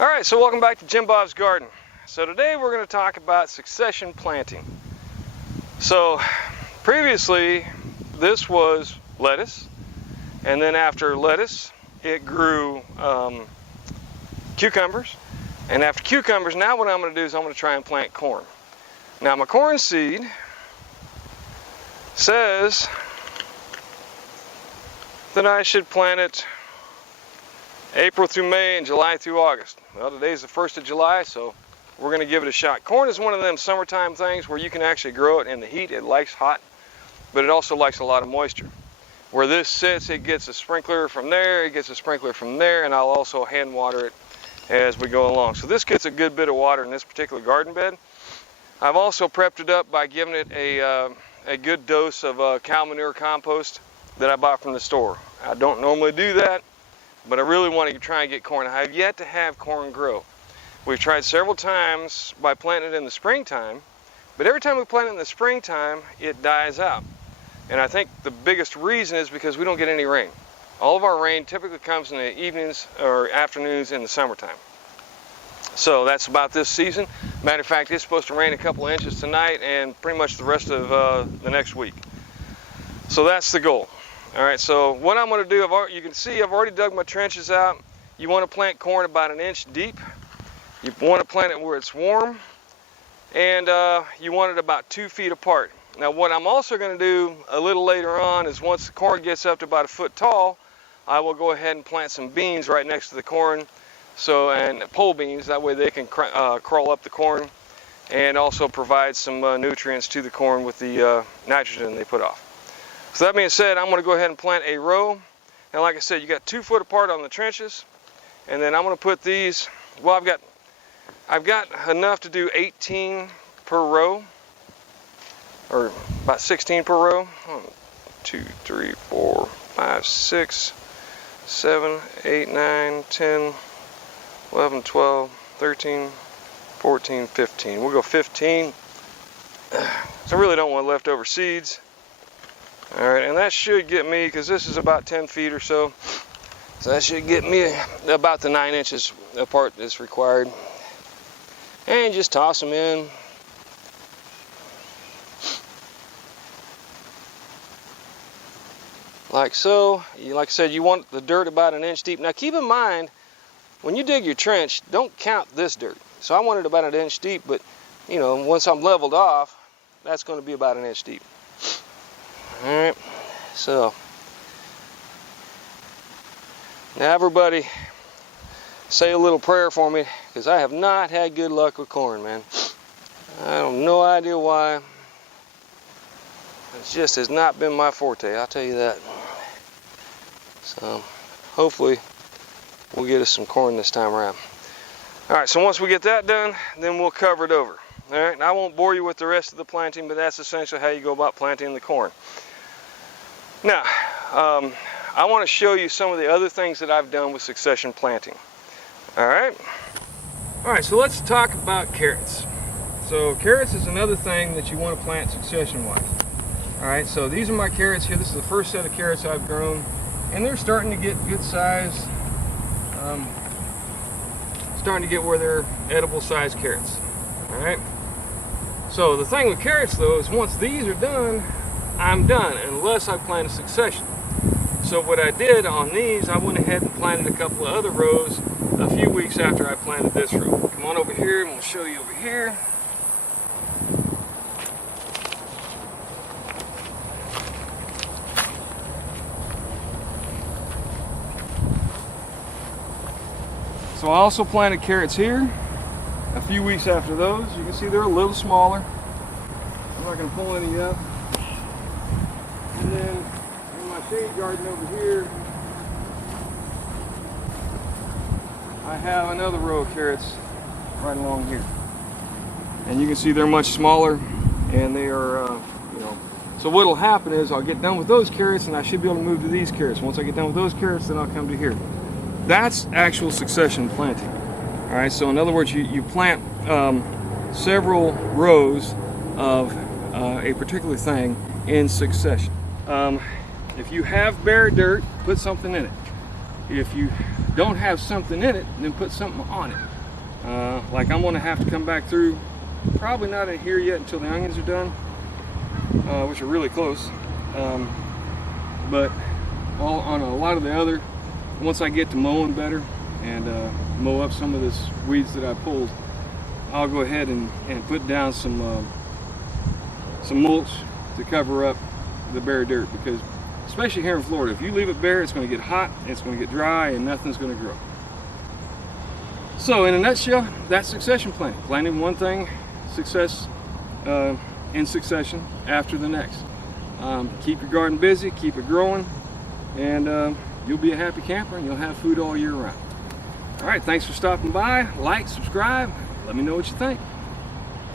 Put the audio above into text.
All right, so welcome back to Jim Bob's Garden. So today we're going to talk about succession planting. So previously this was lettuce, and then after lettuce it grew cucumbers, and after cucumbers now what I'm going to do is I'm going to try and plant corn. Now my corn seed says that I should plant it April through May and July through August. Well, today's the 1st of July, so we're going to give it a shot. Corn is one of them summertime things where you can actually grow it in the heat. It likes hot, but it also likes a lot of moisture. Where this sits, it gets a sprinkler from there, it gets a sprinkler from there, and I'll also hand water it as we go along. So this gets a good bit of water in this particular garden bed. I've also prepped it up by giving it a good dose of cow manure compost that I bought from the store. I don't normally do that, but I really want to try and get corn. I have yet to have corn grow. We've tried several times by planting it in the springtime, but every time we plant it in the springtime, it dies out. And I think the biggest reason is because we don't get any rain. All of our rain typically comes in the evenings or afternoons in the summertime. So that's about this season. Matter of fact, it's supposed to rain a couple inches tonight and pretty much the rest of the next week. So that's the goal. All right, so what I'm going to do, you can see I've already dug my trenches out. You want to plant corn about 1 inch deep. You want to plant it where it's warm, and you want it about 2 feet apart. Now what I'm also going to do a little later on is once the corn gets up to about 1 foot tall, I will go ahead and plant some beans right next to the corn, and pole beans, that way they can crawl up the corn and also provide some nutrients to the corn with the nitrogen they put off. So that being said, I'm going to go ahead and plant a row. Now like I said, you got 2 foot apart on the trenches, and then I'm going to put these, well I've got enough to do 18 per row, or about 16 per row. 1, 2, 3, 4, 5, 6, 7, 8, 9, 10, 11, 12, 13, 14, 15. We'll go 15. So I really don't want leftover seeds. All right, and that should get me, because this is about 10 feet or so, so that should get me about the 9 inches apart that's required. And just toss them in. Like so. Like I said, you want the dirt about 1 inch deep. Now keep in mind, when you dig your trench, don't count this dirt. So I want it about 1 inch deep, but you know, once I'm leveled off, that's going to be about 1 inch deep. All right, so now everybody say a little prayer for me, because I have not had good luck with corn, man. I have no idea why. It just has not been my forte, I'll tell you that. So hopefully we'll get us some corn this time around. All right, so once we get that done, then we'll cover it over. All right, and I won't bore you with the rest of the planting, but that's essentially how you go about planting the corn. Now, I want to show you some of the other things that I've done with succession planting. All right, so let's talk about carrots. So carrots is another thing that you want to plant succession-wise. All right, so these are my carrots here. This is the first set of carrots I've grown, and they're starting to get good size, starting to get where they're edible sized carrots. All right, so the thing with carrots though is once these are done, I'm done unless I plant a succession. So what I did on these, I went ahead and planted a couple of other rows a few weeks after I planted this row. Come on over here and we'll show you over here. So I also planted carrots here a few weeks after those. You can see they're a little smaller. I'm not going to pull any up. And then in my shade garden over here, I have another row of carrots right along here. And you can see they're much smaller, and they are, so what'll happen is I'll get done with those carrots and I should be able to move to these carrots. Once I get done with those carrots, then I'll come to here. That's actual succession planting. All right, so in other words, you plant several rows of a particular thing in succession. If you have bare dirt, put something in it. If you don't have something in it, then put something on it. Like I'm gonna have to come back through, probably not in here yet until the onions are done, which are really close. But on a lot of the other, once I get to mowing better and mow up some of this weeds that I pulled, I'll go ahead and put down some mulch to cover up the bare dirt, because especially here in Florida, if you leave it bare, it's going to get hot, it's going to get dry, and nothing's going to grow. So in a nutshell, that's succession planting. Planting one thing in succession after the next. Keep your garden busy, keep it growing, and you'll be a happy camper and you'll have food all year round. All right, thanks for stopping by. Like, subscribe, let me know what you think.